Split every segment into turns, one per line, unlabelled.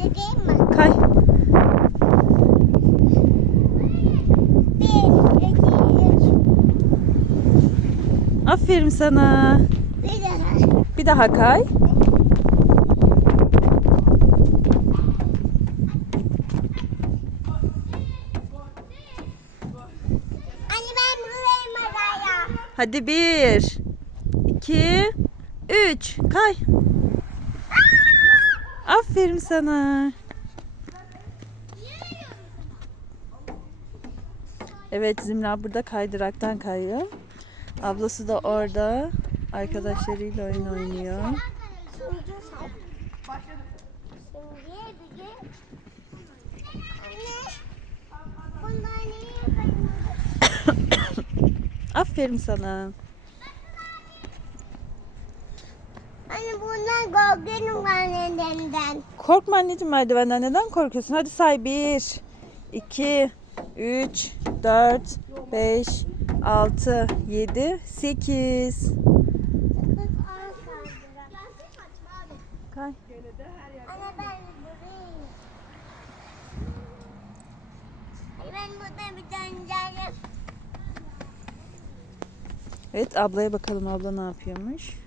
Böyle değil mi?
Kay.
Bir, iki, üç.
Aferin sana.
Bir daha.
Bir daha kay.
Anne ben buradayım.
Hadi bir, iki, üç. Kay. Aferin sana. Evet Zümra burada kaydıraktan kayıyor. Ablası da orada arkadaşlarıyla oyun oynuyor.
Anne.
Aferin sana.
Anne bunlar korkuyorum annenden.
Korkma anneciğim merdivenden. Neden korkuyorsun? Hadi say. Bir, iki, üç, dört, beş, altı, yedi, sekiz.
Kız ağır kaydırak.
Kay.
Anne ben buradayım. Ben burada bir döneceğim.
Evet ablaya bakalım abla ne yapıyormuş.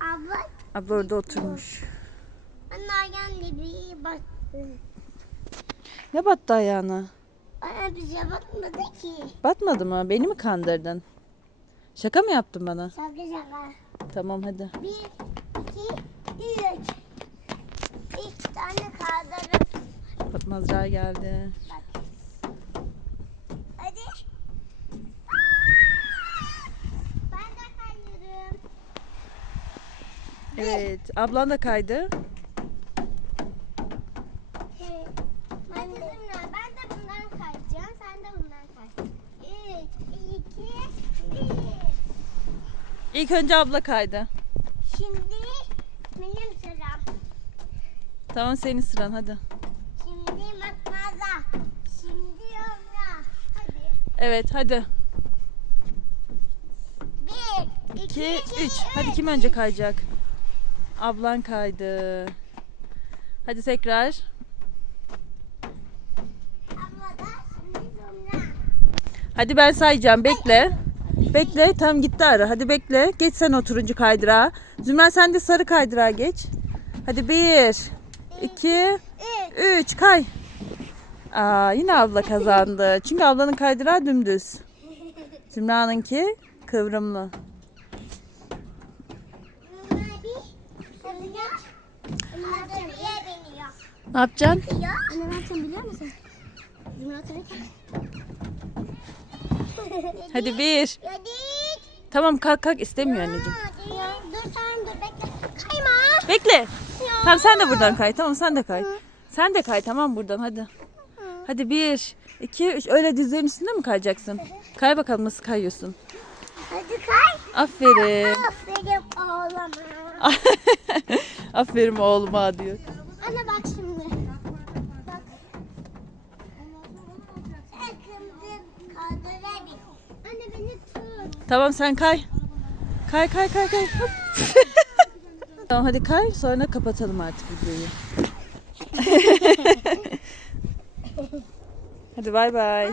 Abla
Abla orada oturmuş.
Yan bir baktı.
Ne battı ayağına?
Bana bize bakmadı ki.
Batmadı mı? Beni mi kandırdın? Şaka mı yaptın bana?
Şaka şaka.
Tamam hadi.
Bir, iki, üç. İki tane kaldırıp
Fatma Azra geldi.
bak. Hadi. Ben de kayıyorum.
Evet. Ablan da kaydı.
Evet. Ben de, ben de bundan kayacağım. Sen de bundan kay. Üç, iki, bir.
İlk önce abla kaydı.
Şimdi benim sıram.
Tamam senin sıran hadi.
Şimdi matmaza. Şimdi yolda. Hadi.
Evet hadi.
Bir,
2, 3. Hadi kim önce kayacak? Ablan kaydı. Hadi tekrar.
Abla da şimdi sonra.
Hadi ben sayacağım. Bekle. Bekle. Tam gitti ara. Hadi bekle. Geç sen o turuncu kaydırağa. Zümra sen de sarı kaydırağa geç. Hadi bir, iki,
Üç.
Kay. Aa, yine abla kazandı. Çünkü ablanın kaydırağı dümdüz. Zümra'nınki kıvrımlı. Ne yapacaksın?
Ne yapacağım biliyor musun? Zümrüt
Hadi bir. Tamam kalk kalk istemiyor anneciğim.
Dur tamam dur bekle. Kayma.
Bekle. Tamam sen de buradan kay. Tamam sen de kay. Sen de kay tamam buradan hadi. Hadi bir, iki, üç. Öyle dizlerin üstünde mi kayacaksın? Kay bakalım nasıl kayıyorsun.
Hadi kay.
Aferin.
Aferin oğluma.
Aferin oğluma diyor. Tamam sen kay. Kay kay kay kay. Hop. tamam hadi kay sonra kapatalım artık videoyu. hadi bay bay.